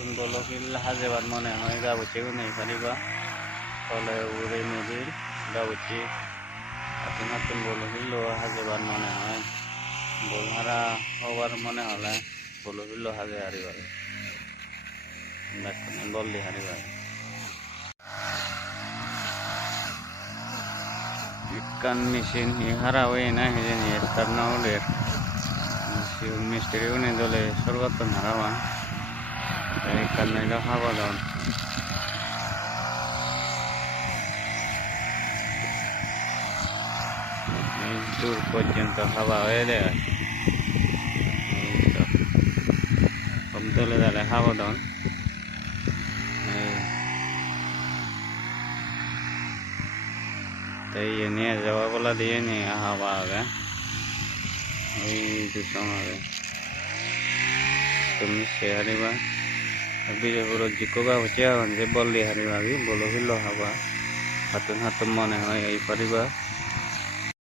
নতুন বলকিল হাজেবার মনে হয় গাবুচিও নেই পারিবা ফলে উড়ে নদীর গাবুচি নতুন নতুন বলকিল হাজেবার মনে হয় বলহারা হবার মনে হলে বলকিল হাজে হারিবার বললি হারিবার ikan mesin ihara we na hejeni estarna ole siun misteri une dole sorgoton harawan ikan naila haba don দূর পর্যন্ত হাওয়া হয়ে যায় কম দলে দলে হাওয়া দন তাই নিয়ে যাওয়া বলা দিয়ে নিয়ে হাওয়া হবে এই দুটো হবে তুমি সে হারিবা বিজয়পুর জিকোগা হচ্ছে যে বললি হারিবা বলো হইল হাওয়া হাতুন হাতুন মনে হয় এই পারিবা